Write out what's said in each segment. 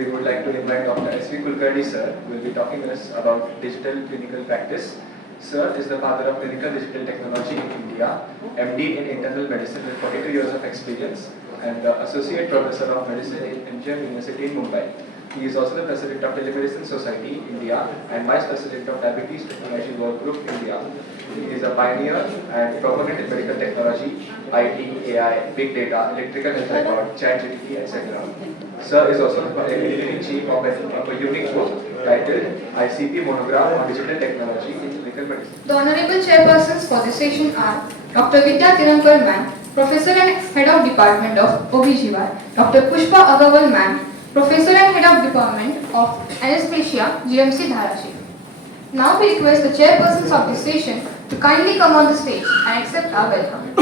we would like to invite Dr. S.V. Kulkarni sir, who will be talking to us about digital clinical practice. Sir is the father of clinical digital technology in India, MD in internal medicine with 42 years of experience, and associate professor of medicine in VMGMC University in Mumbai. He is also the president of Telemedicine Society India and vice president of Diabetes Technology Work Group India. He is a pioneer and proponent in medical technology, IT, AI, big data, electrical health record, ChatGPT, etc. Sir is also the editor-in-chief of a unique book titled ICP Monograph on Digital Technology in Clinical Medicine. The honorable chairpersons for this session are Dr. Vidya Tirankar ma'am, Professor and Head of Department of OBGYN, Dr. Pushpa Agarwal ma'am, Professor and Head of Department of Anesthesia, GMC Dharashil. Now we request the chairpersons of this session to kindly come on the stage and accept our welcome.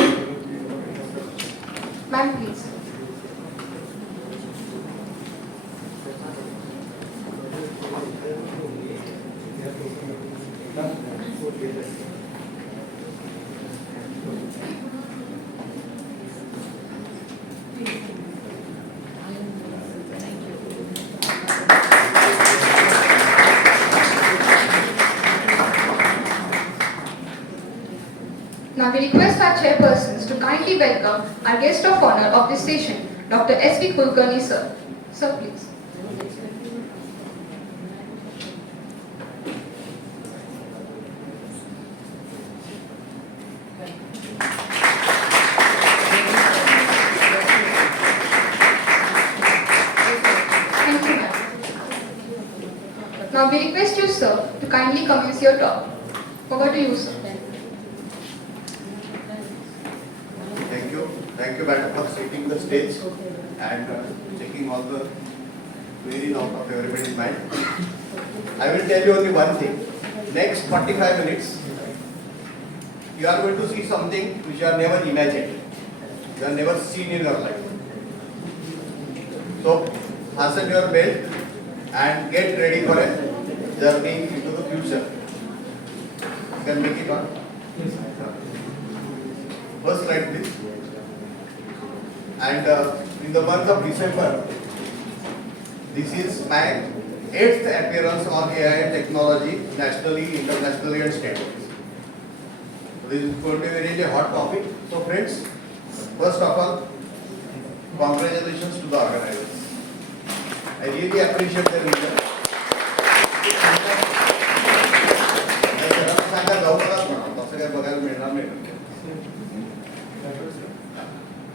Ma'am, please. Now we request our chairpersons to kindly welcome our guest of honor of this session, Dr. S.V. Kulkarni sir. Sir, please. Thank you, ma'am. Now we request you, sir, to kindly commence your talk. Over to you, sir. Thank you, madam, for setting the stage and taking all the queries out of everybody's mind. I will tell you only one thing. Next 45 minutes, you are going to see something which you have never imagined. You have never seen in your life. So, fasten your belt and get ready for a journey into the future. You can make it on. First slide, please. And in the month of December, this is my 8th appearance on AI technology nationally, internationally and statewide. So this is going to be a really hot topic. So friends, first of all, congratulations to the organizers. I really appreciate their vision.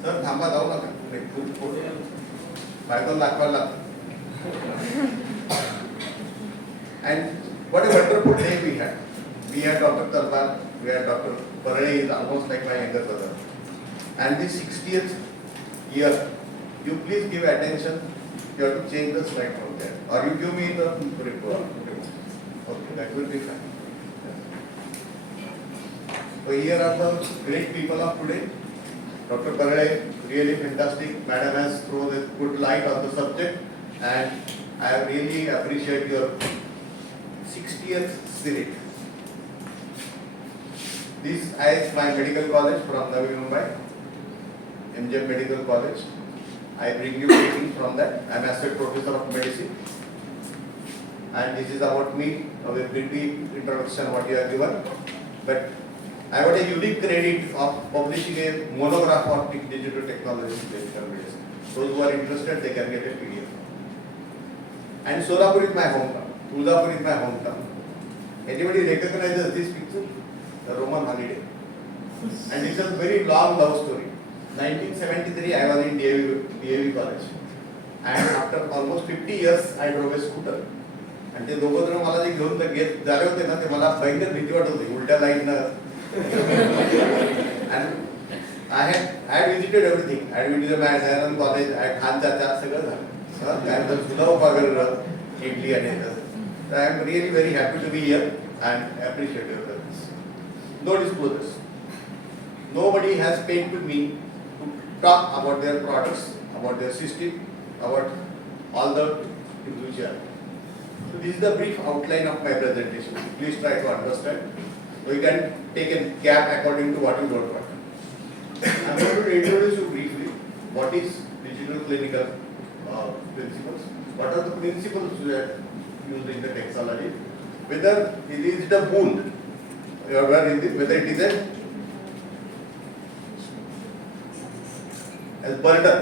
Sir, थांबा जाऊ नका. फायदा दाखवायला. And what a wonderful day we had. We had Dr. Talwar, we had Dr. Parade, is almost like my younger brother. And this 60th year, you please give attention. You have to change the slide from there, or you give me the report. Okay, that will be fine. So here are the great people of today. Dr. Parade, really fantastic. Madam has thrown a good light on the subject, and I really appreciate your 60th spirit. This is my medical college from Navi Mumbai, MGM Medical College. I bring you greeting from that. I am associate professor of medicine, and this is about me, a very brief introduction what you have given. But I got a unique credit of publishing a monograph on digital technology in clinical medicine. Those who are interested, they can get a PDF. And Solapur is my hometown. Kulkarni is my hometown. Anybody recognizes this picture? The Roman holiday. And it's a very long love story. 1973, I was in DAV college. And after almost 50 years, I drove a scooter. And ते दोघं जण मला जे घेऊन झाले होते ना ते मला भयंकर भीती वाटत होती उलट्या line. And I had visited everything. I had visited my Saran college, I had Khan Chacha, सगळं झालं. I was Sudhav Pagar, Italy and others. So I am really very happy to be here and appreciate your service. No disclosures. Nobody has paid to me to talk about their products, about their system, about all the future. So this is the brief outline of my presentation. Please try to understand. We can take a gap according to what you don't want. I am going to introduce you briefly what is digital clinical principles. What are the principles we are using the technology? Whether it is the boon, whether it is a burden,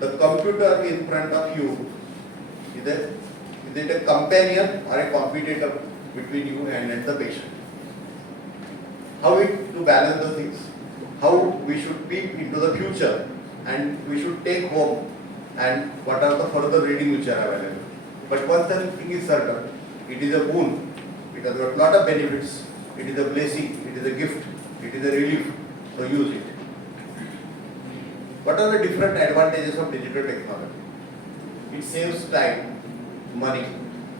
the computer in front of you is it a companion or a competitor between you and the patient? How to balance the things? How we should peep into the future and we should take hope and what are the further reading which are available. But one thing is certain, it is a boon. It has got a lot of benefits. It is a blessing, it is a gift, it is a relief. So use it. What are the different advantages of digital technology? It saves time, money,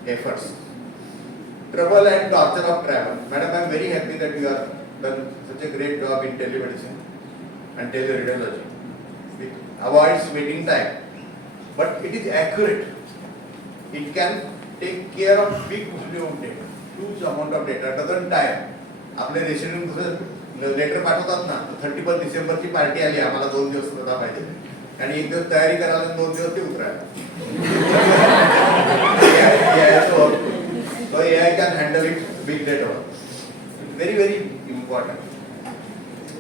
efforts, trouble and torture of travel. Madam, I am very happy that you have done such a great job in telemedicine and teleradiology. It avoids waiting time, but it is accurate. It can take care of big volume data, huge amount of data. Doesn't time. आपले resident letter पाठवतात ना, 31 डिसेंबरची party आली, आम्हाला 2 दिवस सुद्धा पाहिजे आणि 1 दिवस तयारी करायला 2 दिवस ते उतरायला. So AI can handle it, big data. It's very, very important.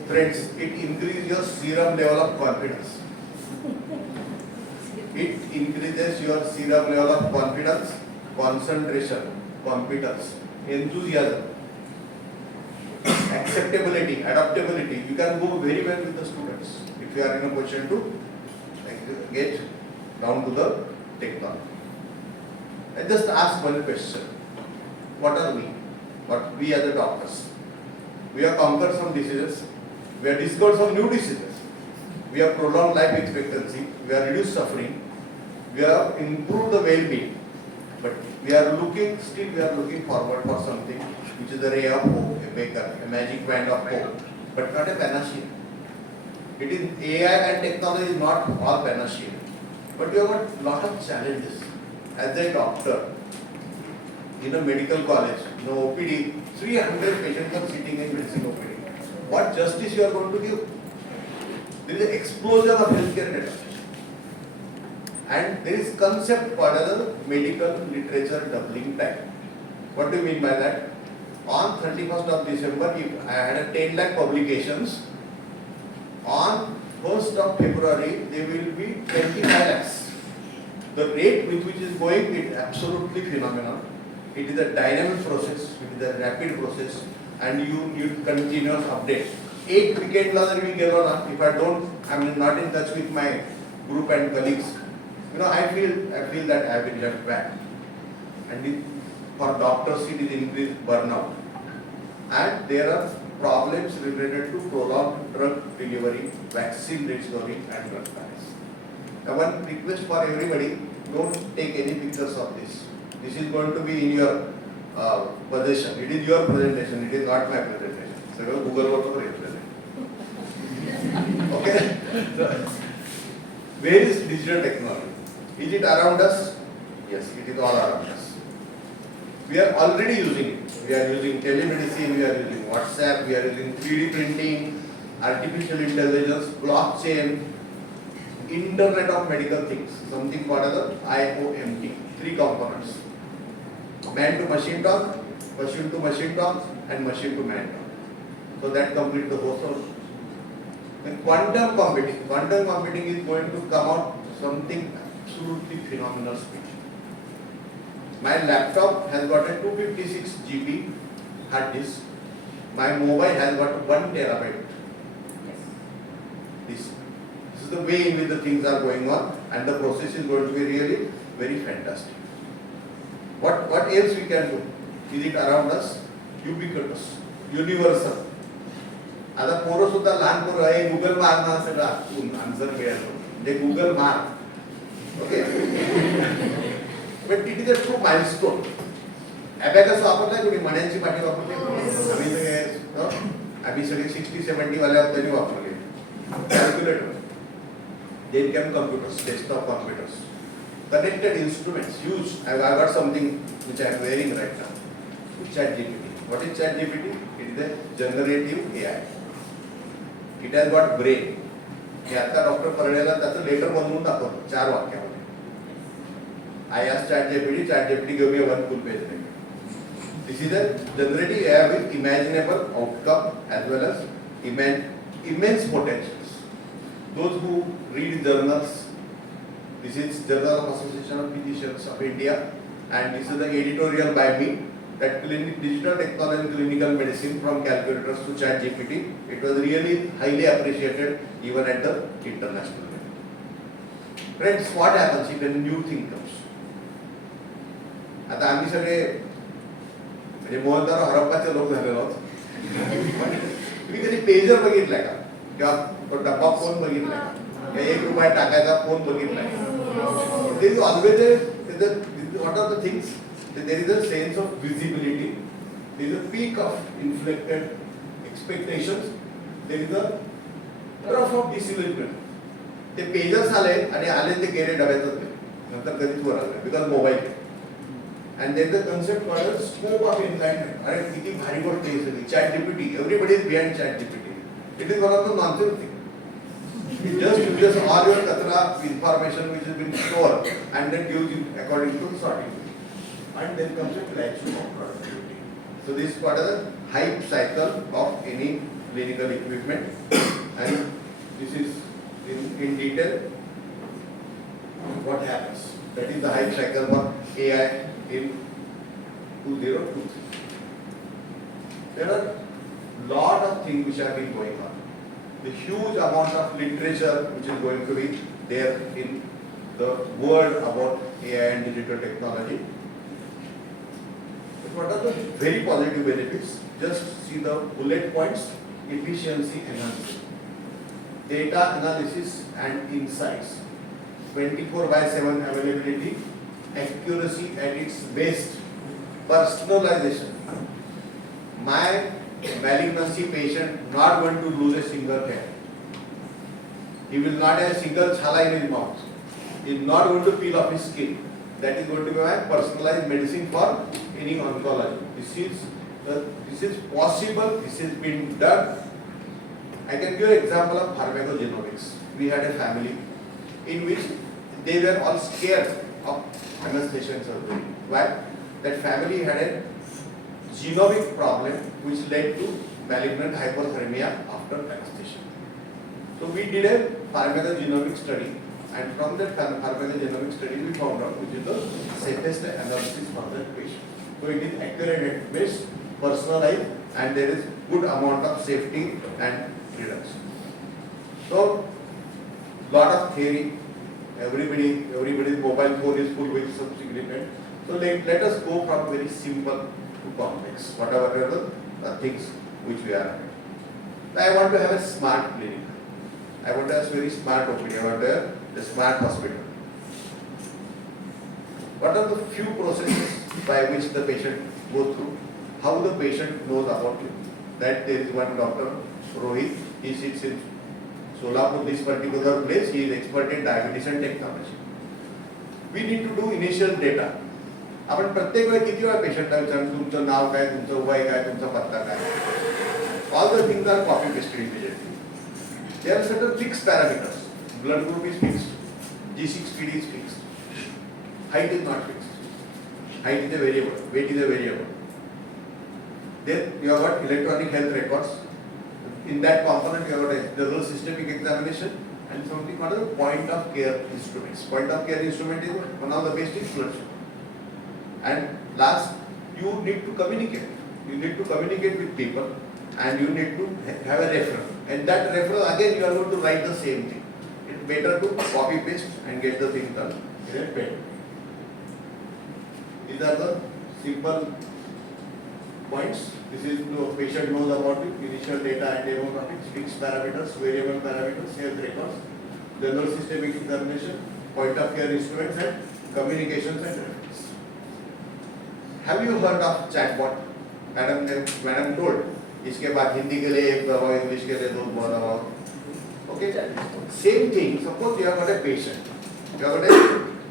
Friends, it increases your serum level of confidence. It increases your serum level of confidence, concentration, competence, enthusiasm, acceptability, adaptability. You can go very well with the students if you are in a position to get down to the technology. I just ask one question. What are we? What we as the doctors? We have conquered some diseases. We have discovered some new diseases. We have prolonged life expectancy. We have reduced suffering. We have improved the well-being. But we are looking forward for something which is a ray of hope, a beacon, a magic wand of hope, but not a panacea. It is AI and technology is not all panacea. But we have got lot of challenges. As a doctor, in a medical college, in an OPD, 300 patients are sitting in medicine OPD. What justice you are going to give? There is an explosion of healthcare data. And there is concept called as a medical literature doubling time. What do you mean by that? On 31st of December, if I had a 10 lakh publications, on 1st of February, there will be 25 lakhs. The rate with which is going is absolutely phenomenal. It is a dynamic process, it is a rapid process, and you need continuous update. 8 weekend later we get on. If I am not in touch with my group and colleagues, I feel that I have been left back. And for doctors, it is increased burnout. And there are problems related to prolonged drug delivery, vaccine discovery, and drug trials. Now, one request for everybody: don't take any pictures of this. This is going to be in your possession. It is your presentation. It is not my presentation. So Google will represent. Okay. So, where is digital technology? Is it around us? Yes, it is all around us. We are already using it. We are using telemedicine, we are using WhatsApp, we are using 3D printing, artificial intelligence, blockchain, Internet of Medical Things, something called as IoMT, 3 components. Man to machine talk, machine to machine talk, and machine to man talk. So that completes the whole source. Then quantum computing is going to come out something absolutely phenomenal speed. My laptop has got a 256 GB hard disk. My mobile has got 1 terabyte. This is the way in which the things are going on, and the process is going to be really very fantastic. What else we can do? Is it around us? Ubiquitous, universal. आता पोरं सुद्धा लहान पोरं आहे Google मार ना असेल answer मिळालं जे गुगल मार okay but it is a true milestone abacus वापरलाय कोणी मण्यांची पाठी वापरली आम्ही सगळे 60-70 वाल्या त्यांनी वापरले calculator then came computers, desktop computers, connected instruments, huge. I got something which I am wearing right now. ChatGPT. What is ChatGPT? It is a generative AI. It has got brain. हे आता doctor परडेला त्याचं letter बनवून दाखवतो 4 वाक्यामध्ये. I asked ChatGPT, ChatGPT gave me a one full page report. This is a generative AI with imaginable outcome as well as immense potentials. Those who read journals, this is Journal of Association of Physicians of India, and this is the editorial by me, that digital technology and clinical medicine from calculators to ChatGPT. It was really highly appreciated even at the international level. Friends, what happens if a new thing comes? आता आम्ही सगळे म्हणजे मोहनदार हरप्पाचे लोक झालेलो आहोत. तुम्ही कधी pager बघितलाय का? किंवा डब्बा फोन बघितलाय का? ₹1 टाकायचा फोन बघितलाय? There is always what are the things? There is a sense of visibility. There is a peak of inflected expectations. There is a trough of disillusionment. ते पेजर्स आले आणि आले ते गेले डब्यातच गेले. नंतर कधीच वर आले because mobile. And then the concept called scope of enlightenment. अरे किती भारी गोष्ट आहे सगळी. ChatGPT. Everybody is behind ChatGPT. It is one of the nonsense thing. It just uses all your katra information which has been stored and then gives you according to the sorting. And then comes a plateau of productivity. So this is what is the hype cycle of any clinical equipment. And this is in detail what happens. That is the hype cycle for AI in 2023. There are lot of things which have been going on. The huge amount of literature which is going to be there in the world about AI and digital technology. But what are the very positive benefits? Just see the bullet points: efficiency enhancement, data analysis and insights, 24/7 availability, accuracy at its best, personalization. My malignancy patient not going to lose a single hair. He will not have a single chala in his mouth. He is not going to peel off his skin. That is going to be my personalized medicine for any oncology. This is possible. This has been done. I can give an example of pharmacogenomics. We had a family in which they were all scared of anesthesia and surgery. Why? That family had a genomic problem which led to malignant hyperthermia after anesthesia. So we did a pharmacogenomic study, and from that pharmacogenomic study we found out which is the safest analysis for that patient. So it is accurate at best, personalized, and there is good amount of safety and reduction. So lot of theory. Everybody's mobile phone is full with some significant. So let us go from very simple to complex, whatever are the things which we are having. I want to have a smart clinic. I want to have a very smart opinion. I want to have a smart hospital. What are the few processes by which the patient goes through? How the patient knows about you? That there is one doctor, Rohit, he sits in Solapur, this particular place, he is expert in diabetes and technology. We need to do initial data. आपण प्रत्येक वेळी किती वेळा पेशंटला विचारतो तुमचं नाव काय, तुमचं वय काय, तुमचा पत्ता काय. All the things are copy pasted immediately. There are certain fixed parameters. Blood group is fixed. G6PD is fixed. Height is not fixed. Height is a variable. Weight is a variable. Then you have got electronic health records. In that component you have got a general systemic examination and something called a point of care instruments. Point of care instrument is one of the basic blood sugar. And last, you need to communicate. You need to communicate with people, and you need to have a referral. And that referral again you are going to write the same thing. It's better to copy paste and get the thing done in a pen. These are the simple points. This is the patient knows about it, initial data and demographics, fixed parameters, variable parameters, health records, general systemic examination, point of care instruments, and communications and reference. Have you heard of chatbot? Madam told इसके बाद हिंदी के लिए एक दबाओ, English के लिए दो दबाओ. Okay, same thing. Suppose you have got a patient, you have got a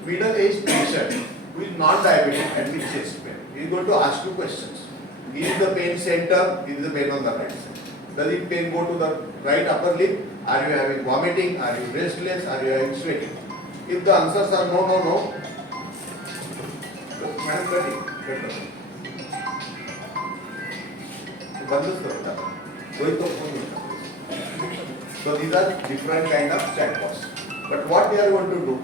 middle-aged patient who is non-diabetic and with chest pain. He is going to ask you questions. Is the pain center? Is the pain on the right side? Does the pain go to the right upper lip? Are you having vomiting? Are you restless? Are you having sweating? If the answers are no, madam cut बंदच करून टाका होईल तो phone होईल. So these are different kind of chatbots. But what we are going to do,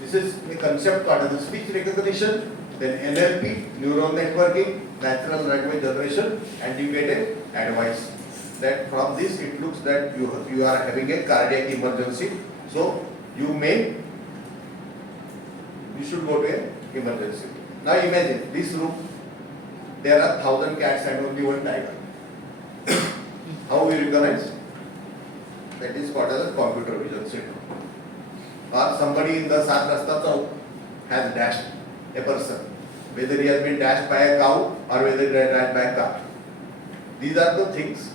this is a concept called as speech recognition, then NLP, neural networking, natural language generation, and you get a advice. That from this it looks that you are having a cardiac emergency. So you should go to a emergency. Now imagine this room, there are 1,000 cats and only one tiger. How we recognize? That is called as a computer vision syndrome. Or somebody in the Sat Rasta Chowk has dashed a person, whether he has been dashed by a cow or whether he has been dashed by a car. These are the things.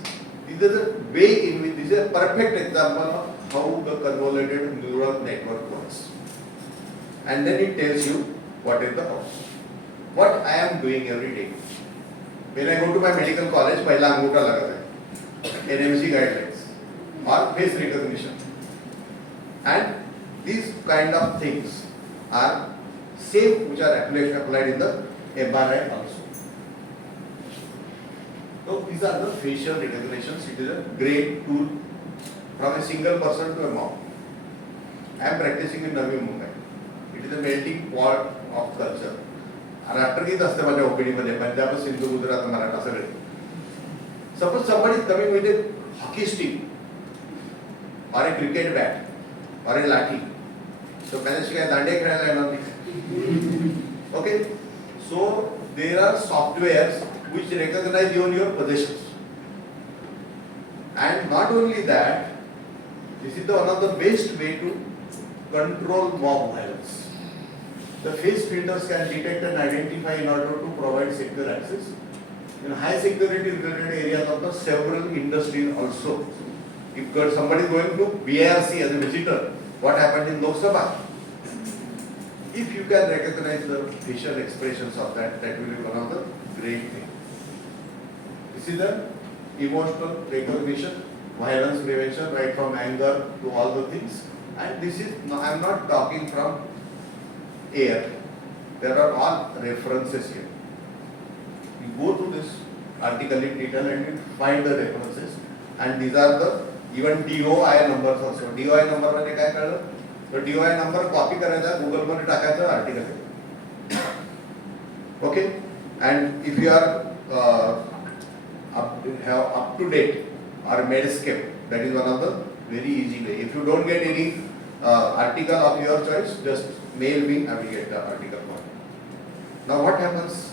These are the way in which this is a perfect example of how the convoluted neural network works. And then it tells you what is the cause. What I am doing every day. When I go to my medical college, पहला अंगूठा लगाता है, NMC guidelines or face recognition. And these kind of things are same which are applied in the MRI also. So these are the facial recognitions. It is a great tool from a single person to a mob. I am practicing in Navi Mumbai. It is a melting pot of culture. राष्ट्रगीत असते माझ्या OPD मध्ये पंजाब सिंधू गुजरात मराठा सगळे. Suppose somebody is coming with a hockey stick or a cricket bat or a lathi. So मैंने काय दांडे खेळायला येणार नाही. Okay. So there are softwares which recognize your possessions. And not only that, this is one of the best way to control mob violence. The face filters can detect and identify in order to provide secure access. In high security related areas of the several industries also. If somebody is going to BIRC as a visitor, what happened in Lok Sabha? If you can recognize the facial expressions of that, that will be one of the great things. This is the emotional recognition, violence prevention, right from anger to all the things. And this is, I am not talking from air. There are all references here. You go to this article in detail and you find the references. And these are the even DOI numbers also. DOI number मध्ये काय कळलं? तो DOI number copy करायचा, Google मध्ये टाकायचा, article. Okay. And if you are up to date or Medscape, that is one of the very easy way. If you don't get any article of your choice, just mail me, I will get the article for you. Now what happens?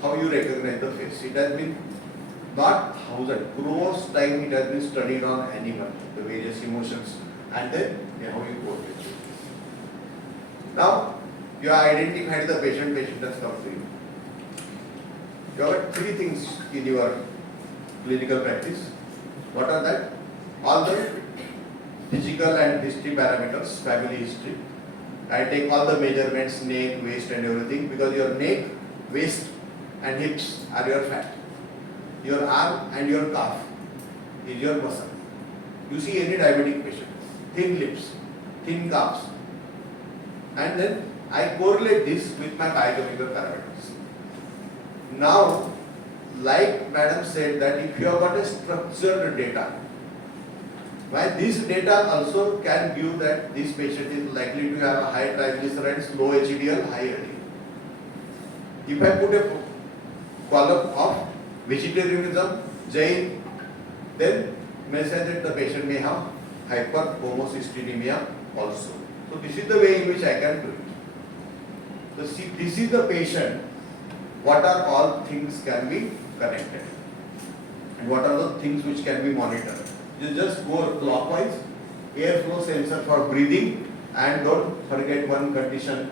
How you recognize the face? It has been not thousand, crores time it has been studied on animal, the various emotions, and then how you code it. Now you have identified the patient has come to you. You have three things in your clinical practice. What are that? All the physical and history parameters, family history. I take all the measurements, neck, waist and everything, because your neck, waist and hips are your fat. Your arm and your calf is your muscle. You see any diabetic patient, thin lips, thin calves. And then I correlate this with my biochemical parameters. Now, like madam said that if you have got a structured data, why this data also can give that this patient is likely to have a high triglycerides, low HDL, high LDL. If I put a column of vegetarianism, Jain, then may say that the patient may have hyperhomocystinemia also. So this is the way in which I can do it. So see, this is the patient. What are all things can be connected? And what are the things which can be monitored? You just go clockwise, airflow sensor for breathing, and don't forget one condition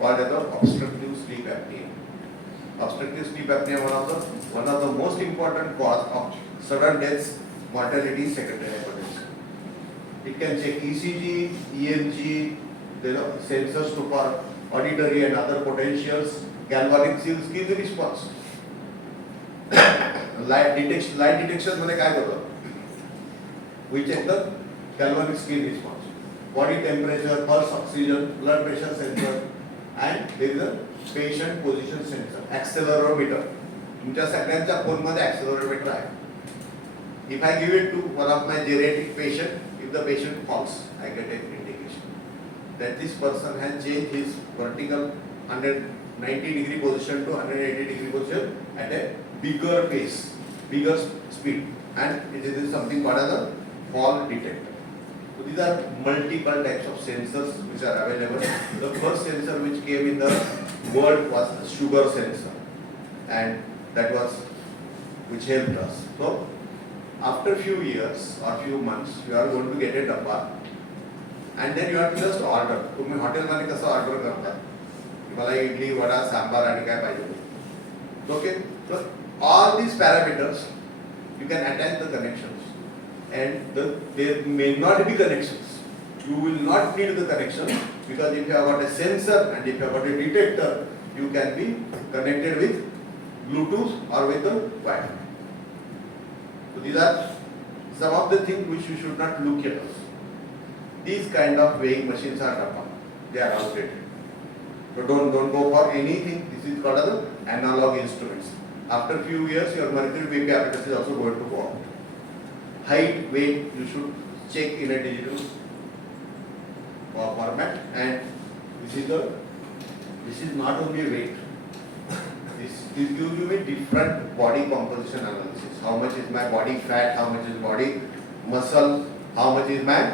called as the obstructive sleep apnea. Obstructive sleep apnea one of the most important cause of sudden deaths, mortality, secondary hypertension. It can check ECG, EMG, sensors to for auditory and other potentials, galvanic skin response. Light detection मध्ये काय करतो? We check the galvanic skin response, body temperature, pulse oxygen, blood pressure sensor, and there is a patient position sensor, accelerometer. तुमच्या सगळ्यांच्या phone मध्ये accelerometer आहे. If I give it to one of my geriatric patient, if the patient falls, I get an indication that this person has changed his vertical 190-degree position to 180-degree position at a bigger pace, bigger speed, and it is something called as a fall detector. So these are multiple types of sensors which are available. The first sensor which came in the world was the sugar sensor, and that was which helped us. So after few years or few months, you are going to get a dabba, and then you have to just order. तुम्ही hotel मध्ये कसं order करता? मला इडली वडा सांबार आणि काय पाहिजे? Okay. So all these parameters you can attach the connections, and there may not be connections. You will not need the connection, because if you have got a sensor and if you have got a detector, you can be connected with Bluetooth or with the Wi-Fi. So these are some of the things which you should not look at. These kind of weighing machines are dabba. They are outdated. So don't go for anything. This is called as analog instruments. After few years, your mercury BP apparatus is also going to go out. Height, weight, you should check in a digital format, and this is not only weight. This gives you a different body composition analysis. How much is my body fat? How much is body muscle? How much is my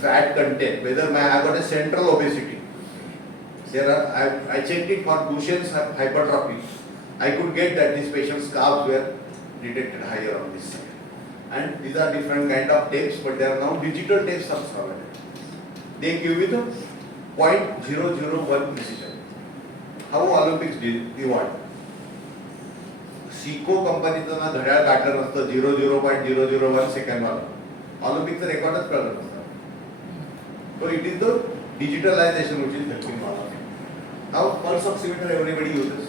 fat content? Whether I got a central obesity. I checked it for Duchenne's hypertrophy. I could get that this patient's carbs were detected higher on this side. And these are different kind of tapes, but there are now digital tapes also available. They give you the 0.001 precision. How Olympics did want? Seiko कंपनीचं ना घड्याळ काढलं नसतं 0.001 second वाला. Olympics रेकॉर्डच कळलं नसतं. So it is the digitalization which is helping all of it. Now pulse oximeter everybody uses.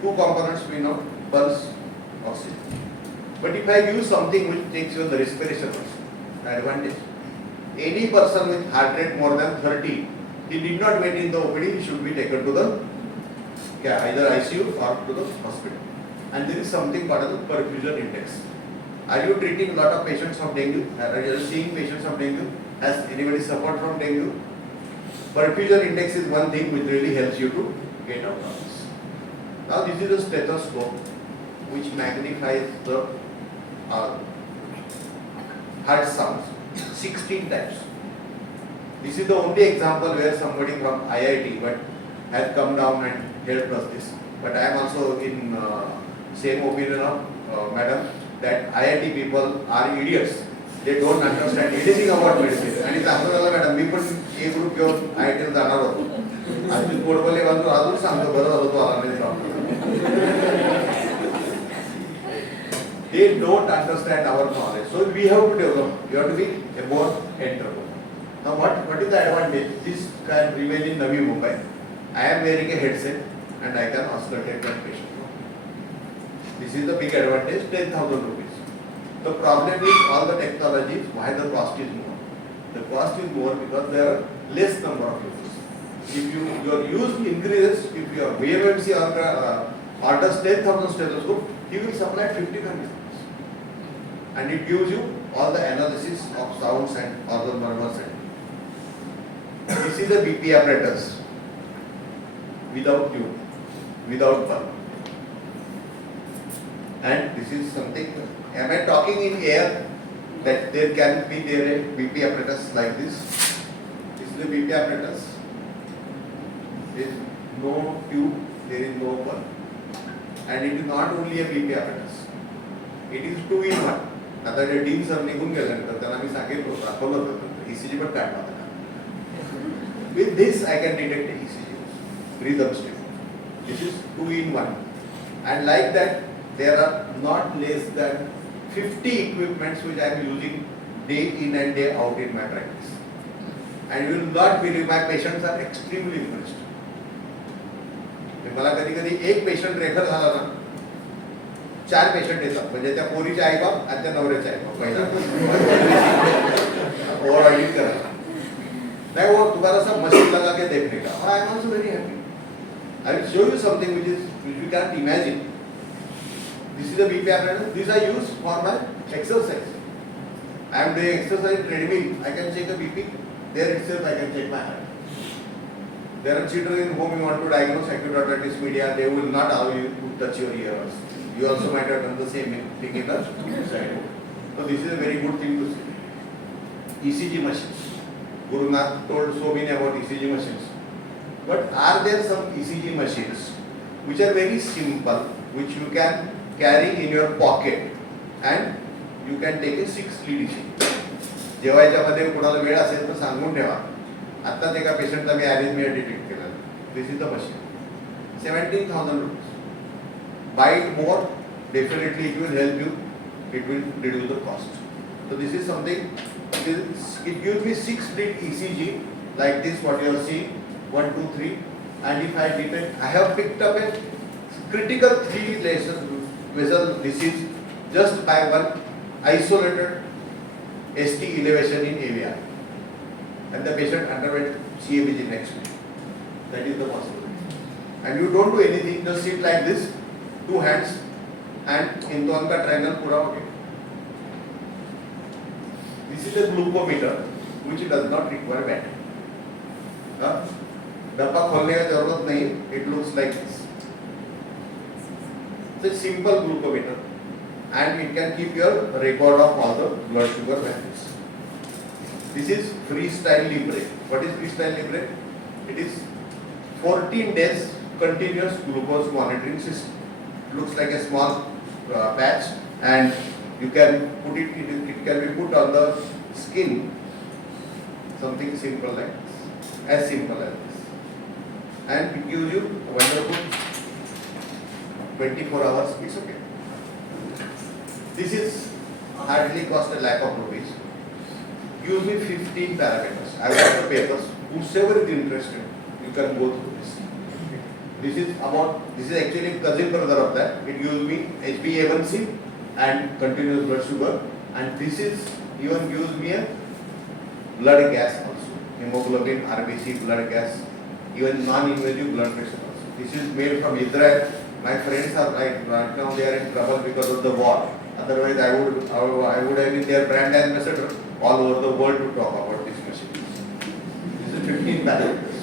Two components we know, pulse, oxygen. But if I use something which takes you the respiration also, advantage. Any person with heart rate more than 30, he did not wait in the OPD, he should be taken to the either ICU or to the hospital. And there is something called as the perfusion index. Are you treating a lot of patients of dengue? Are you seeing patients of dengue? Has anybody suffered from dengue? Perfusion index is one thing which really helps you to get out of this. Now this is a stethoscope which magnifies the heart sounds 16 times. This is the only example where somebody from IIT but has come down and helped us this. But I am also in same opinion of madam that IIT people are idiots. They don't understand anything about medicine. And it's after all, madam, we put a group here, IIT is another. आज मी potable level अजून सांगतो बरं झालं तो आला नाही doctor. They don't understand our knowledge. So we have to develop. You have to be a more entrepreneur. Now what is the advantage? This can remain in Navi Mumbai. I am wearing a headset and I can auscultate my patient. This is the big advantage, 10,000 rupees. The problem is all the technologies, why the cost is more? The cost is more because there are less number of users. If your use increases, if your VMGMC orders 10,000 stethoscope, he will supply 50,000. And it gives you all the analysis of sounds and organ murmurs. This is a BP apparatus without tube, without bulb. And this is something, am I talking in air that there can be a BP apparatus like this? This is the BP apparatus. There is no tube, there is no bulb. And it is not only a BP apparatus. It is 2-in-1. आता जे dean sir निघून गेल्यानंतर त्यांना मी सांगितलं दाखवलं होतं ECG पण काढला होता. With this I can detect ECG, rhythm stream. This is 2-in-1. And like that, there are not less than 50 equipments which I am using day in and day out in my practice. And you will not believe, my patients are extremely impressed. मला कधी कधी एक patient refer झाला ना, 4 patient येतात, म्हणजे त्या पोरीचे आई बाप आणि त्या नवऱ्याचे आई बाप पहिला ओव्हर ऑडिट करा. नहीं वो तुम्हारा सब मशीन लगा के देखने का. I am also very happy. I will show you something which you can't imagine. This is a BP apparatus. These are used for my exercise. I am doing exercise treadmill. I can check a BP. There itself I can check my heart. There are children in whom you want to diagnose acute otitis media. They will not allow you to touch your ears. You also might have done the same thing in the side. So this is a very good thing to see. ECG machines. Guru Nath told so many about ECG machines. But are there some ECG machines which are very simple, which you can carry in your pocket and you can take a 6 lead ECG. जेवायच्यामध्ये कोणाला वेळ असेल तर सांगून ठेवा. आत्ताच एका पेशंटचा मी arrangement detect केला. This is the machine. 17,000 rupees. Buy it more, definitely it will help you. It will reduce the cost. So this is something. It gives me 6 lead ECG like this. What you are seeing, 1, 2, 3, and if I detect, I have picked up a critical 3 vessel disease just by one isolated ST elevation in AVR, and the patient underwent CABG next week. That is the possibility. And you don't do anything, just sit like this, 2 hands, and in दोन का triangle पूरा हो गया. This is a glucometer which does not require battery. डब्बा खोलने का जरूरत नहीं. It looks like this. It's a simple glucometer, and it can keep your record of all the blood sugar values. This is Freestyle Libre. What is Freestyle Libre? It is 14 days continuous glucose monitoring system. It looks like a small patch, and you can put it. It can be put on the skin. Something simple like this, as simple as this, and it gives you a wonderful 24 hours. It's okay. This is hardly cost a lakh of rupees. Gives me 15 parameters. I have got the papers. Whoever is interested, you can go through this. This is actually cousin brother of that. It gives me HbA1c and continuous blood sugar, and this is even gives me a blood gas also. Hemoglobin, RBC, blood gas, even non-invasive blood pressure also. This is made from Israel. My friends are right now they are in trouble because of the war. Otherwise, I would have been their brand ambassador all over the world to talk about this machine. This is 15 parameters.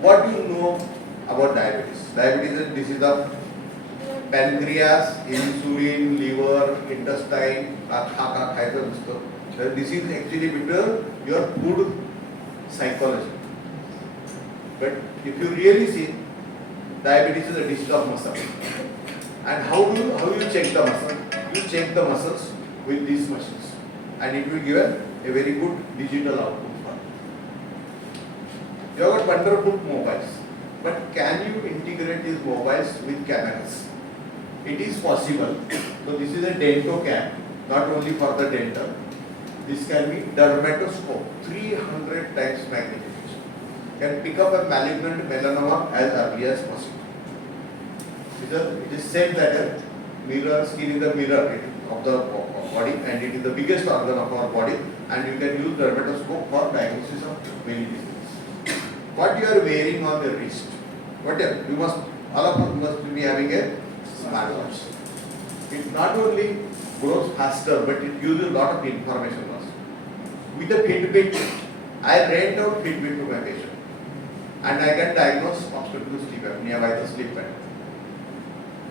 What do you know about diabetes? Diabetes is a disease of pancreas, insulin, liver, intestine. This is actually because your food psychology. But if you really see, diabetes is a disease of muscle. And how you check the muscle? You check the muscles with these machines, and it will give a very good digital output for you. You have got wonderful mobiles, but can you integrate these mobiles with cameras? It is possible. So this is a dento cam, not only for the dental. This can be dermatoscope, 300 times magnification. Can pick up a malignant melanoma as early as possible. It is said that skin is the mirror of the body, and it is the biggest organ of our body, and you can use dermatoscope for diagnosis of many diseases. What you are wearing on the wrist? All of us must be having a smartwatch. It not only grows faster, but it gives you a lot of information also. With the Fitbit, I rent out Fitbit to my patient, and I can diagnose obstructive sleep apnea by the sleep pattern.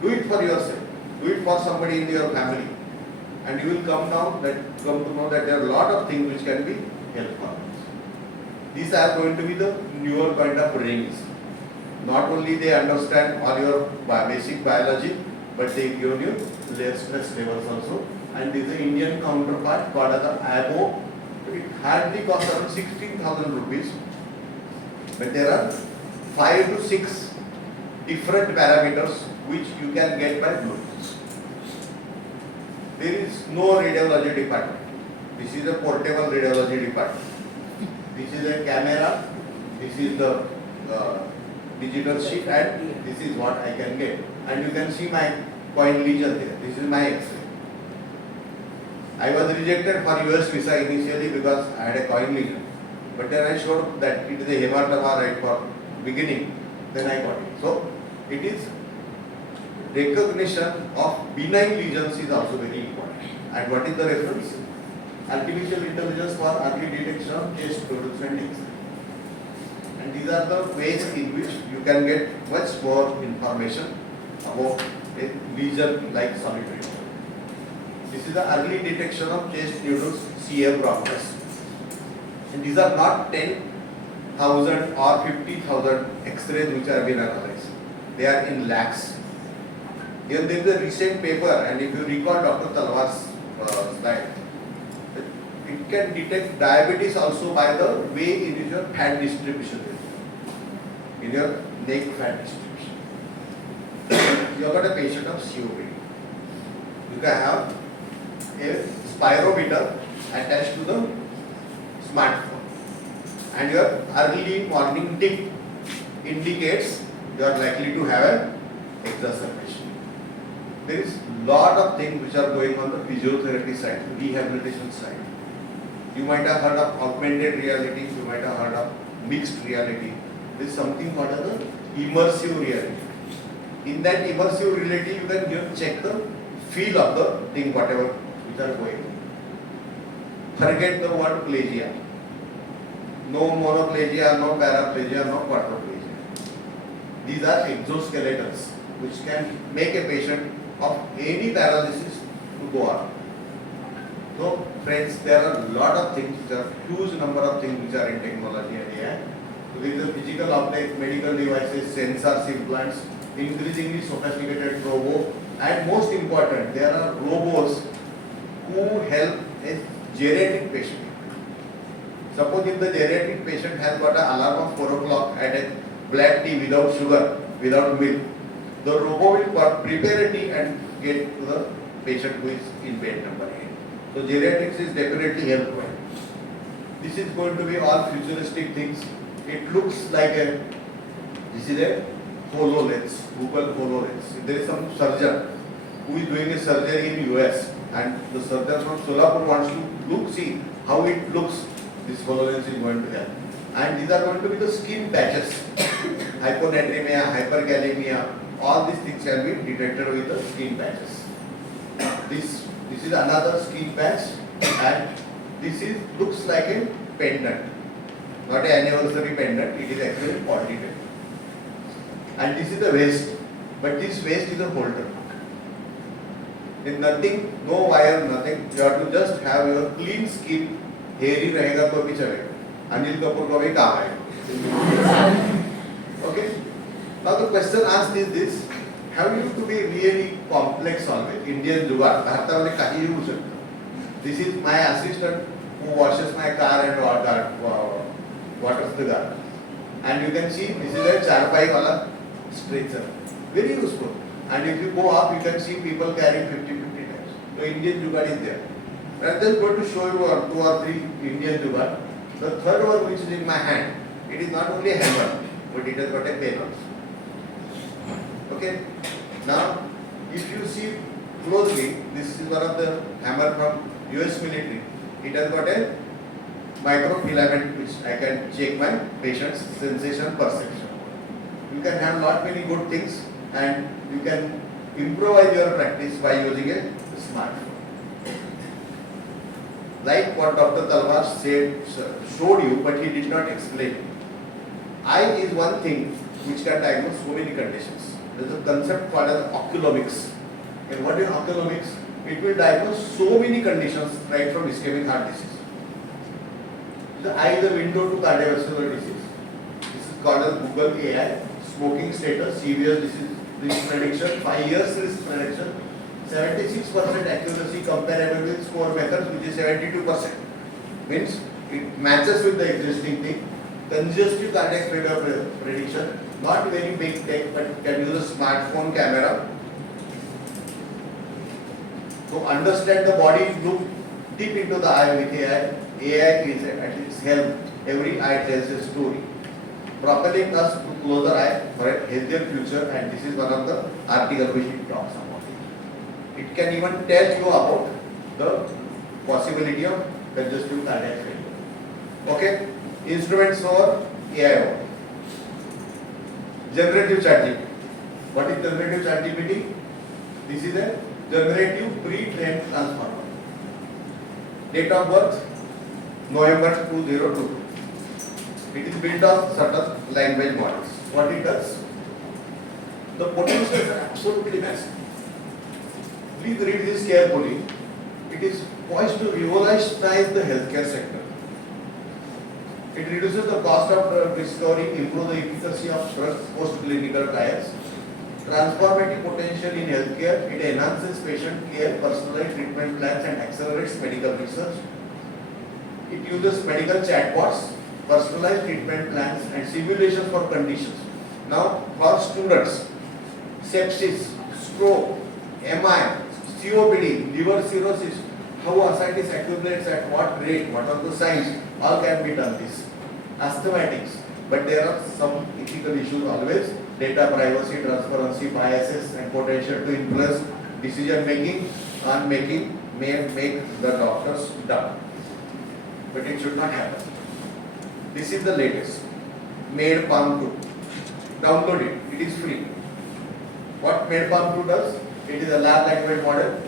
Do it for yourself. Do it for somebody in your family, and you will come to know that there are a lot of things which can be helpful. These are going to be the newer kind of rings. Not only they understand all your basic biology, but they give you stress levels also. And this is the Indian counterpart called as the ABO. It hardly costs around 16,000 rupees, but there are 5 to 6 different parameters which you can get by Bluetooth. There is no radiology department. This is a portable radiology department. This is a camera. This is the digital sheet, and this is what I can get. And you can see my coin lesion there. This is my X-ray. I was rejected for US visa initially because I had a coin lesion. But then I showed that it is a hematoma right for beginning, then I got it. So it is recognition of benign lesions is also very important. And what is the reference? Artificial intelligence for early detection of chest products and X-ray. And these are the ways in which you can get much more information about a lesion like solitary. This is the early detection of chest nodules, CF bronchus. And these are not 10,000 or 50,000 X-rays which are being analyzed. They are in lakhs. Here there is a recent paper, and if you recall Dr. Talwar's slide, it can detect diabetes also by the way in your fat distribution is, in your neck fat distribution. You have got a patient of COPD. You can have a spirometer attached to the smartphone, and your early morning tick indicates you are likely to have an exacerbation. There is lot of things which are going on the physiotherapy side, rehabilitation side. You might have heard of augmented reality, you might have heard of mixed reality. There is something called as the immersive reality. In that immersive reality, you can just check the feel of the thing, whatever which are going on. Forget the word plagia. No monoplegia, no paraplegia, no quadriplegia. These are exoskeletons which can make a patient of any paralysis to go on. So friends, there are a lot of things, there are huge number of things which are in technology and AI. So there is a physical uptake, medical devices, sensors, implants, increasingly sophisticated robo, and most important, there are robots who help a geriatric patient. Suppose if the geriatric patient has got an alarm of 4 o'clock at a black tea without sugar, without milk, the robo will prepare a tea and get to the patient who is in bed number 8. So geriatrics is definitely helpful. This is going to be all futuristic things. It looks like this is a HoloLens, Google HoloLens. If there is some surgeon who is doing a surgery in US and the surgeon from Solapur wants to see how it looks, this HoloLens is going to help. And these are going to be the skin patches. Hyponatremia, hyperkalemia, all these things can be detected with the skin patches. This is another skin patch, and this is looks like a pendant, not an anniversary pendant. It is actually polytech. And this is the waist, but this waist is a holder. There's nothing, no wire, nothing. You have to just have your clean skin. Hairy रहेगा तो भी चलेगा. Anil Kapoor का भी काम है. Okay. Now the question asked is this: have you to be really complex always? Indian जुगाड़ भारतामध्ये काहीही होऊ शकतं. This is my assistant who washes my car and waters the car. And you can see this is a charpai wala stretcher. Very useful. And if you go up, you can see people carrying 50 times. So Indian jugaad is there. I'm just going to show you 2 or 3 Indian jugaad. The third one, which is in my hand, it is not only a hammer, but it has got a pen also. Okay. Now, if you see closely, this is one of the hammer from US military. It has got a microfilament which I can check my patient's sensation perception. You can have lot many good things, and you can improvise your practice by using a smartphone. Like what Dr. Talwar showed you, but he did not explain. Eye is one thing which can diagnose so many conditions. There is a concept called as oculomics. And what is oculomics? It will diagnose so many conditions, right from ischemic heart disease. The eye is a window to cardiovascular disease. This is called as Google AI. Smoking status, severe disease risk prediction, 5 years risk prediction, 76% accuracy comparable with score methods, which is 72%. Means it matches with the existing thing. Congestive cardiac failure prediction, not very big tech, but can use a smartphone camera to understand the body, look deep into the eye with AI. AI is at its help. Every eye tells a story, propelling us to closer eye for a healthier future. And this is one of the articles which it talks about. It can even tell you about the possibility of congestive cardiac failure. Okay. instruments over AI over. Generative ChatGPT. What is generative ChatGPT? This is a generative pre-trained transformer. Date of birth November 2022. It is built on certain language models. What it does? The potential is absolutely massive. Please read this carefully. It is poised to revolutionize the healthcare sector. It reduces the cost of drug discovery, improves the efficacy of drugs post-clinical trials, transformative potential in healthcare. It enhances patient care, personalized treatment plans, and accelerates medical research. It uses medical chatbots, personalized treatment plans, and simulations for conditions. Now, for students, sepsis, stroke, MI, COPD, liver cirrhosis, how ascites accumulates at what rate, what are the signs, all can be done this. Asthmatics, but there are some ethical issues always, data privacy, transparency, biases, and potential to influence decision making and may make the doctors dumb. But it should not happen. This is the latest. Made Palm 2. Download it. It is free. What Made Palm 2 does? It is a lab language model,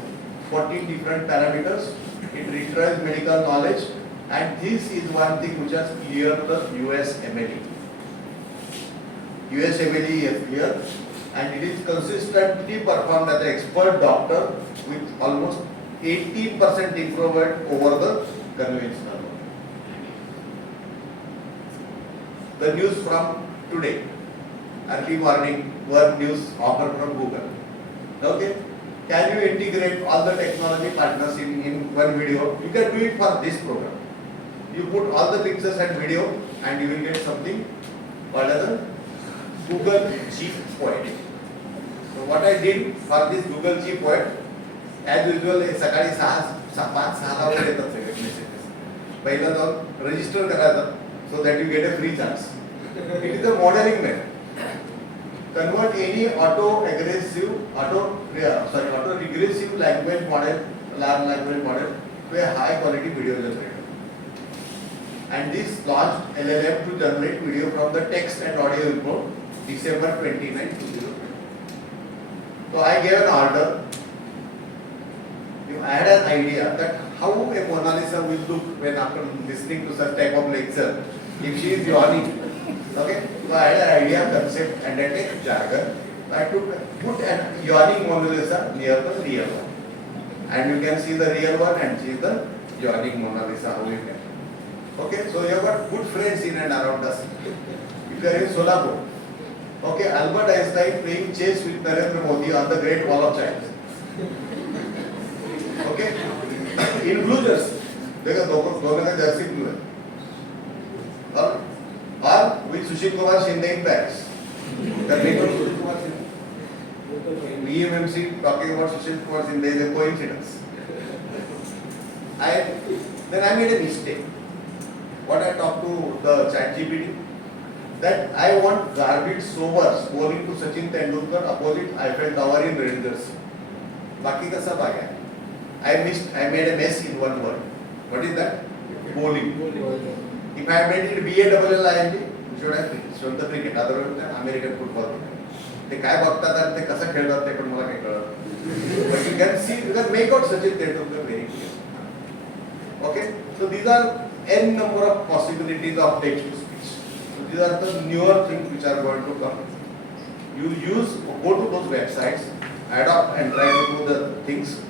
14 different parameters. It retrieves medical knowledge, and this is one thing which has cleared the US MLE. US MLE is clear, and it is consistently performed as an expert doctor with almost 18% improvement over the conventional one. The news from today, early morning, work news offer from Google. Okay, can you integrate all the technology partners in one video? You can do it for this program. You put all the pictures and video, and you will get something called as a Google Chief Poet. So what I did for this Google Chief Poet, as usual, सकाळी 5-6 ला येतात सगळे messages. पहिला जाऊन register करायचं, so that you get a free chance. It is a modeling method. Convert any auto-regressive language model, large language model, to a high-quality video generator. And this launched LLM to generate video from the text and audio input December 29, 2020. So I gave an order. I had an idea that how a Mona Lisa will look when after listening to such type of lecture, if she is yawning. Okay, so I had an idea, concept, and a jargon. I put an yawning Mona Lisa near the real one, and you can see the real one and see the yawning Mona Lisa. How you can. Okay, so you have got good friends in and around us. If you are in Solapur, okay, Albert Einstein playing chess with Narendra Modi on the Great Wall of China. Okay, in blue jersey, देखो दोनों का jersey blue है. Or with Sushil Kumar Shinde in Paris. The name of Sushil Kumar Shinde. VMMC talking about Sushil Kumar Shinde is a coincidence. Then I made a mistake. What I talked to the ChatGPT, that I want garbage sober scoring to Sachin Tendulkar opposite Eiffel Tower in Rangers. बाकी का सब आ गया. I made a mess in one word. What is that? Bowling. If I made it BALLING, should have shown the cricket. Otherwise, American football. ते काय बघतात आणि ते कसं खेळतात ते पण मला काही कळत. But you can see, you can make out Sachin Tendulkar very clear. Okay, so these are n number of possibilities of text to speech. So these are the newer things which are going to come. You go to those websites, adopt and try to do the things.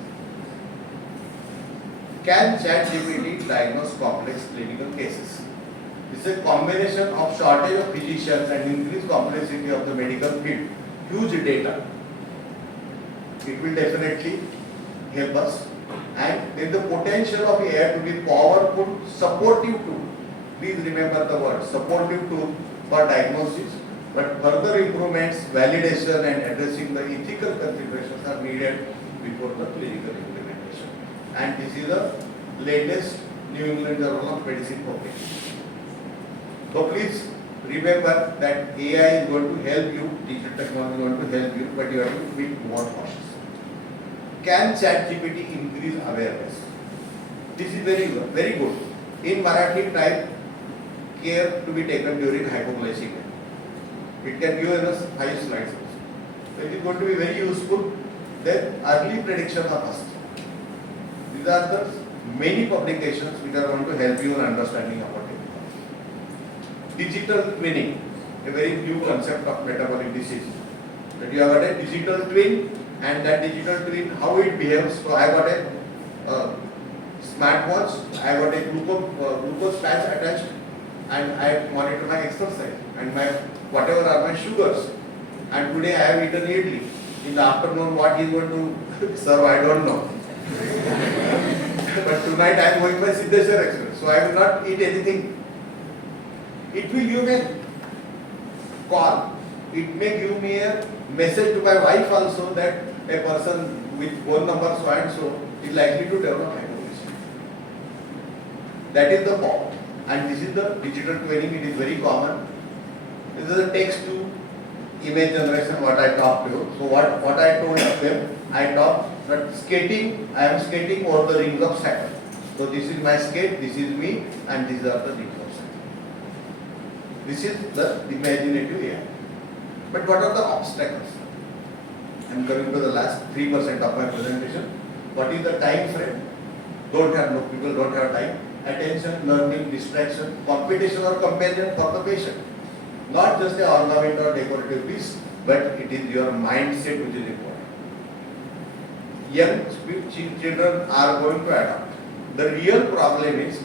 Can ChatGPT diagnose complex clinical cases? It's a combination of shortage of physicians and increased complexity of the medical field. Huge data. It will definitely help us. And then the potential of AI to be powerful, supportive tool. Please remember the word supportive tool for diagnosis. But further improvements, validation, and addressing the ethical considerations are needed before the clinical implementation. And this is the latest New England Journal of Medicine publication. So please remember that AI is going to help you, digital technology is going to help you, but you have to be more cautious. Can ChatGPT increase awareness? This is very good. In Marathi type, care to be taken during hypoglycemia. It can give us 5 slides also. So it is going to be very useful. Then early prediction of us. These are the many publications which are going to help you in understanding about it. Digital twinning, a very new concept of metabolic disease. That you have got a digital twin, and that digital twin, how it behaves. So I got a smartwatch, I got a glucose patch attached, and I monitor my exercise and my whatever are my sugars. And today I have eaten idli. In the afternoon, what he is going to serve, I don't know. But tonight I am going by Siddheshwar Express, so I will not eat anything. It will give me a call. It may give me a message to my wife also that a person with phone number so and so is likely to develop hypoglycemia. That is the power. And this is the digital twinning. It is very common. This is a text to image generation what I talked to you. So what I told them, I talked that skating, I am skating over the rings of Saturn. So this is my skate, this is me, and these are the rings of Saturn. This is the imaginative AI. But what are the obstacles? I am coming to the last 3% of my presentation. What is the time frame? People don't have time. Attention, learning, distraction, competition or companion for the patient. Not just a ornament or decorative piece, but it is your mindset which is important. Young children are going to adopt. The real problem is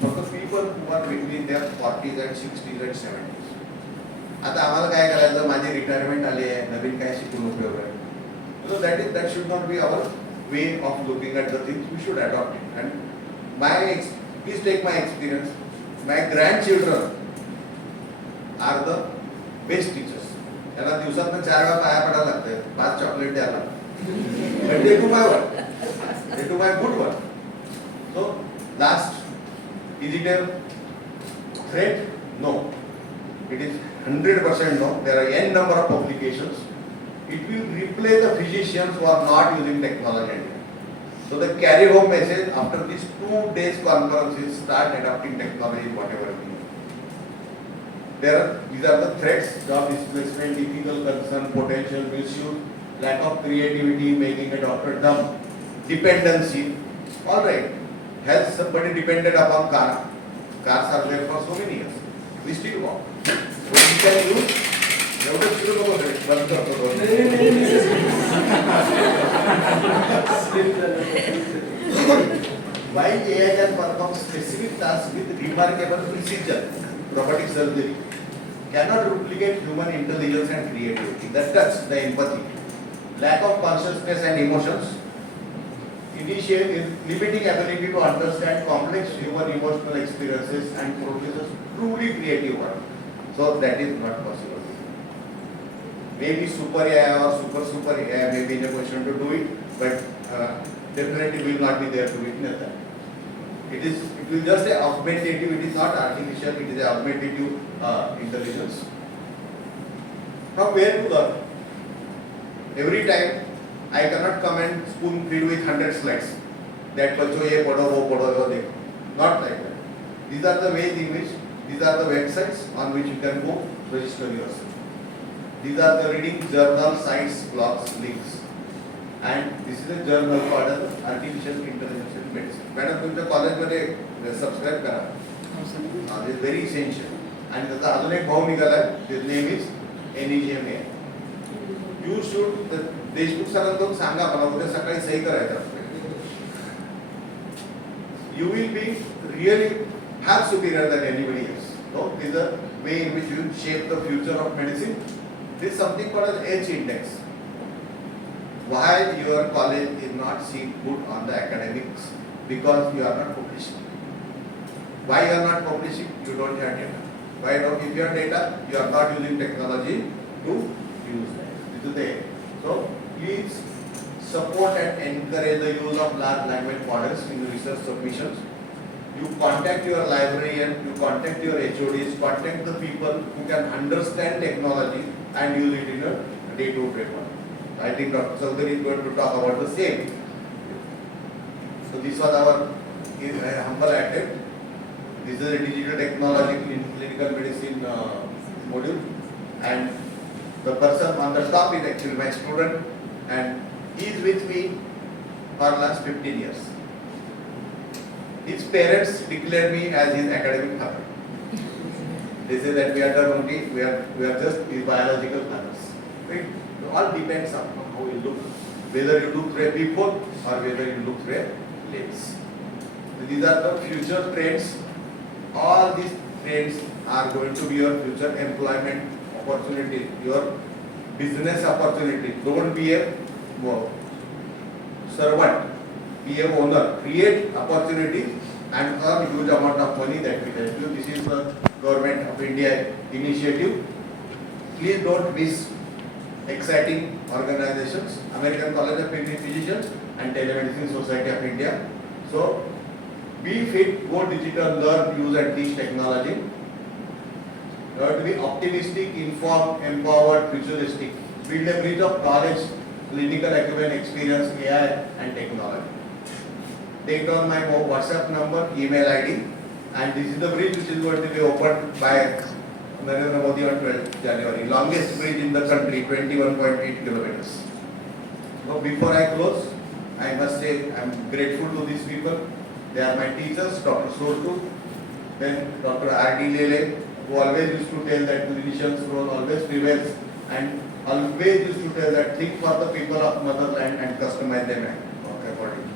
for the people who are between their 40s and 60s and 70s. आता आम्हाला काय करायचं, माझी retirement आली आहे, नवीन काय शिकून उपयोग आहे. So that should not be our way of looking at the things. We should adopt it. And please take my experience. My grandchildren are the best teachers. त्यांना दिवसातून 4 वेळा पाया पडायला लागते, 5 चॉकलेट द्यायला. But they do my work. They do my good work. So last, is it a threat? No. It is 100% no. There are n number of publications. It will replace the physicians who are not using technology. So the carry home message after these 2 days conference is start adopting technology whatever it is. These are the threats: job displacement, ethical concern, potential misuse, lack of creativity, making a doctor dumb, dependency. All right, has somebody depended upon car? Cars are there for so many years. We still walk. So we can use. While AI can perform specific tasks with remarkable precision, robotic surgery cannot replicate human intelligence and creativity. That touch the empathy, lack of consciousness and emotions, limiting ability to understand complex human emotional experiences and produces truly creative work. So that is not possible. Maybe super AI or super AI may be in a position to do it, but definitely will not be there to witness that. It will just say augmentative. It is not artificial. It is a augmentative intelligence. From where to learn? Every time I cannot come and spoon feed with 100 slides. That bacho ye padho wo dekho. Not like that. These are the ways in which these are the websites on which you can go register yourself. These are the reading journal, sites, blogs, links. And this is a journal called as Artificial Intelligence in Medicine. Madam, तुमच्या कॉलेजमध्ये subscribe करा. It is very essential. आणि त्याचा अजून एक भाऊ निघाला. His name is VMGMC. You should Deshmukh सरांना सांगा मला उद्या सकाळी सही करायचं. You will be really far superior than anybody else. No, this is the way in which you shape the future of medicine. There is something called as H index. Why your college is not seen good on the academics? Because you are not publishing. Why you are not publishing? You don't have data. Why don't? If you have data, you are not using technology to use that. This is the aim. So please support and encourage the use of large language models in research submissions. You contact your librarian, you contact your HODs, contact the people who can understand technology and use it in a day-to-day work. I think Dr. Chaudhary is going to talk about the same. So this was our humble attempt. This is a digital technology in clinical medicine module, and the person on the top is actually my student, and he is with me for last 15 years. His parents declare me as his academic father. They say that we are the only, we are just his biological fathers. It all depends on how you look. Whether you look through a peephole or whether you look through a lens. These are the future trends. All these trends are going to be your future employment opportunity, your business opportunity. Don't be a servant, be a owner. Create opportunities and earn huge amount of money that will help you. This is the Government of India initiative. Please don't miss exciting organizations, American College of Physicians and Telemedicine Society of India. So, be fit, go digital, learn, use and teach technology. You have to be optimistic, informed, empowered, futuristic. Build a bridge of knowledge, clinical acumen, experience, AI and technology. Take down my WhatsApp number, email ID, and this is the bridge which is going to be opened by Narendra Modi on 12th January. Longest bridge in the country, 21.8 kilometers. So before I close, I must say I am grateful to these people. They are my teachers, Dr. Solapur, then Dr. R.D. Lele, who always used to tell that clinician's role always prevails, and always used to tell that think for the people of motherland and customize them accordingly.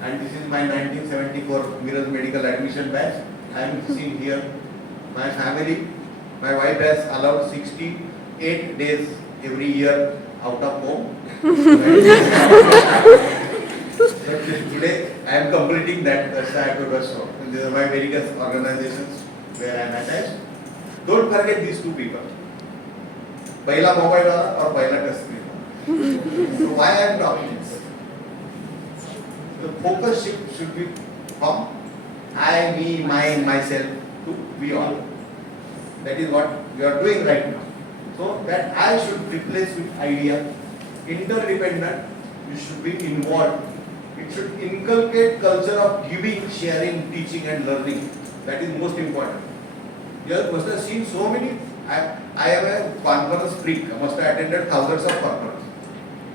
And this is my 1974 Mirrors Medical Admission batch. I am seeing here my family. My wife has allowed 68 days every year out of home. But today I am completing that. That's why I could also. These are my various organizations where I am attached. Don't forget these two people. Pahila mobile or pahila touch screen. So why I am talking this? The focus should be from I, me, mine, myself to we all. That is what we are doing right now. So that I should replace with idea. Interdependent, you should be involved. It should inculcate culture of giving, sharing, teaching and learning. That is most important. You must have seen so many. I am a conference freak. I must have attended thousands of conferences.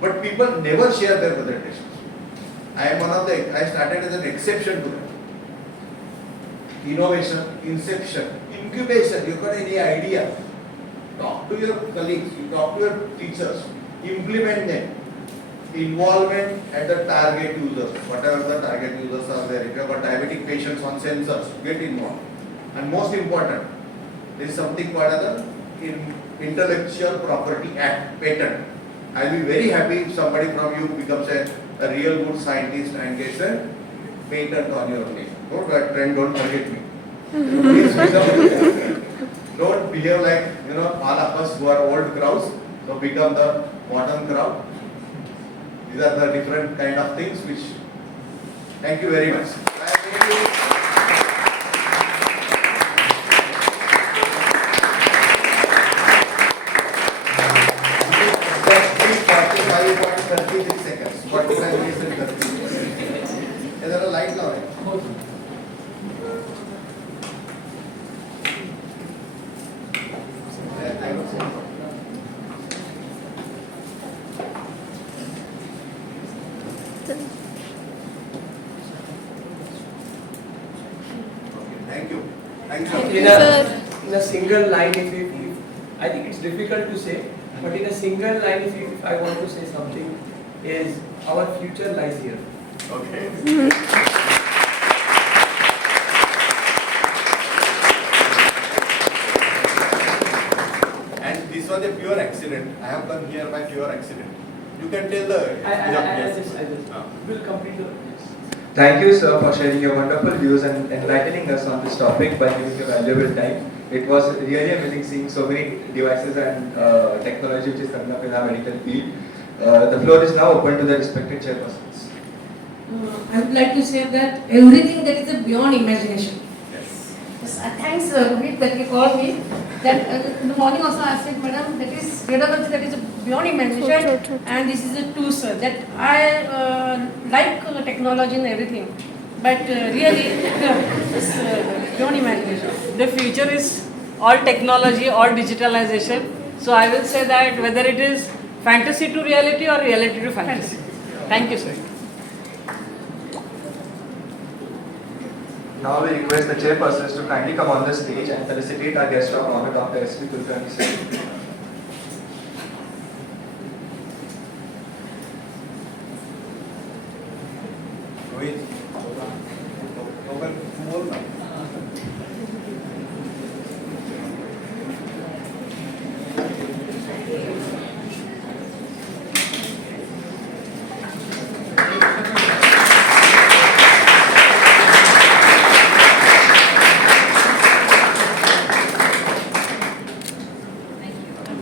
But people never share their presentations. I am one of the, I started as an exception to that. Innovation, inception, incubation, you got any idea? Talk to your colleagues, you talk to your teachers, implement them. Involvement at the target users, whatever the target users are there. If you have got diabetic patients on sensors, get involved. And most important, there is something called as the Intellectual Property Act, patent. I will be very happy if somebody from you becomes a real good scientist and gets a patent on your name. Don't that trend, don't forget me. Please don't behave like all of us who are old crowds, so become the modern crowd. These are the different kind of things which. Thank you very much. Seconds. 45 minutes and 30 seconds. Is there a light now? I would say. Thank you. Thank you. In a single line, if I think it's difficult to say, but in a single line, if I want to say something, is our future lies here. Okay. And this was a pure accident. I have come here by pure accident. You can tell the. I just will complete the. Thank you, sir, for sharing your wonderful views and enlightening us on this topic by giving your valuable time. It was really amazing seeing so many devices and technology which is coming up in our medical field. The floor is now open to the respected chairpersons. I would like to say that everything that is beyond imagination. Yes. Yes, thanks, Rohit, that you called me. That in the morning also I said, Madam, that is radiology, that is beyond imagination, and this is a tool, sir. That I like technology and everything, But really, don't imagine. The future is all technology, all digitalization. So I will say that whether it is fantasy to reality or reality to fantasy. Thank you, sir. Now we request the chairpersons to kindly come on the stage and felicitate our guest of honor, Dr. S.V. Kulkarni sir.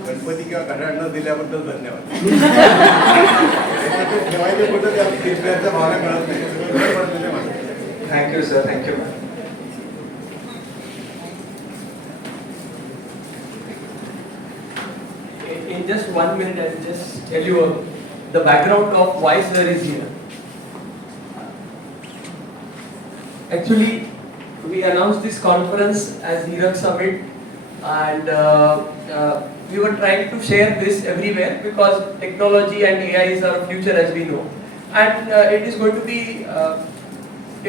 Ganpati किंवा घड्याळ न दिल्याबद्दल धन्यवाद. ठेवायचे कुठं ते आपली कृष्णाच्या भावना कळत नाही. Thank you sir, thank you ma'am. In just 1 minute, I will just tell you the background of why sir is here. Actually, we announced this conference as Hirak Summit, and we were trying to share this everywhere because technology and AI is our future, as we know, and it is going to be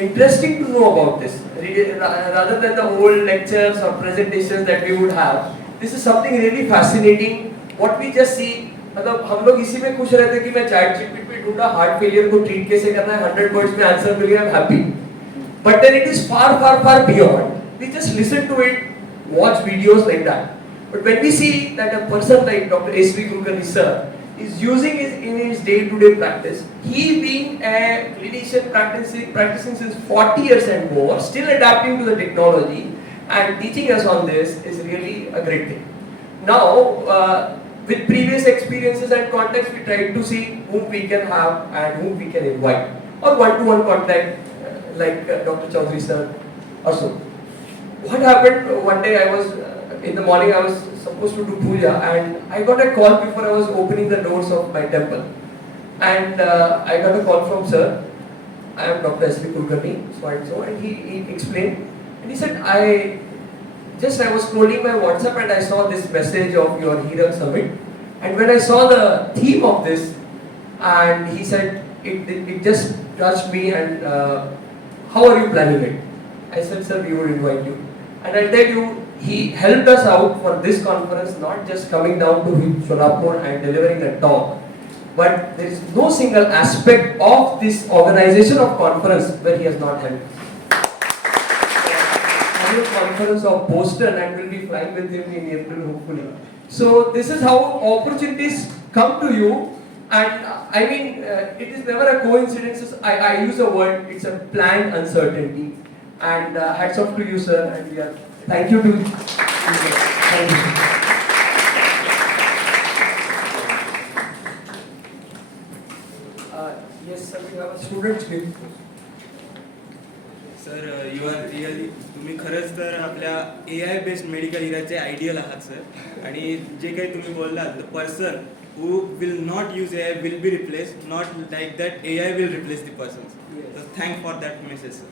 interesting to know about this rather than the old lectures or presentations that we would have. This is something really fascinating. What we just see, मतलब हम लोग इसी में खुश रहते हैं कि मैं चैट जीपीटी पे ढूंढा हार्ट फेलियर को ट्रीट कैसे करना है, 100 वर्ड्स में आंसर मिल गया, I'm happy. But then it is far, far, far beyond. We just listen to it, watch videos like that. But when we see that a person like Dr. S.V. Kulkarni sir is using it in his day-to-day practice, he being a clinician practicing since 40 years and more, still adapting to the technology and teaching us on this is really a great thing. Now, with previous experiences and contacts, we tried to see whom we can have and whom we can invite, or one-to-one contact like Dr. Chaudhary sir or so. What happened one day, I was in the morning, I was supposed to do puja, and I got a call before I was opening the doors of my temple, and I got a call from sir. I am Dr. S.V. Kulkarni, so and so, and he explained, and he said, I was scrolling my WhatsApp and I saw this message of your Hirak Summit, and when I saw the theme of this, and he said it just touched me, and how are you planning it? I said, sir, we would invite you, and I tell you, he helped us out for this conference, not just coming down to Solapur and delivering a talk, but there is no single aspect of this organization of conference where he has not helped. Conference of Boston, and will be flying with him in April hopefully. So this is how opportunities come to you, and I mean it is never a coincidence. I use a word, it's a planned uncertainty, and hats off to you sir, and we are thank you to thank you. Yes sir, we have a student here. Sir you are really, तुम्ही खरंच तर आपल्या AI based medical इराचे ideal आहात sir. आणि जे काही तुम्ही बोललात, the person who will not use AI will be replace, not like that AI will replace the person. तर thank for that message sir.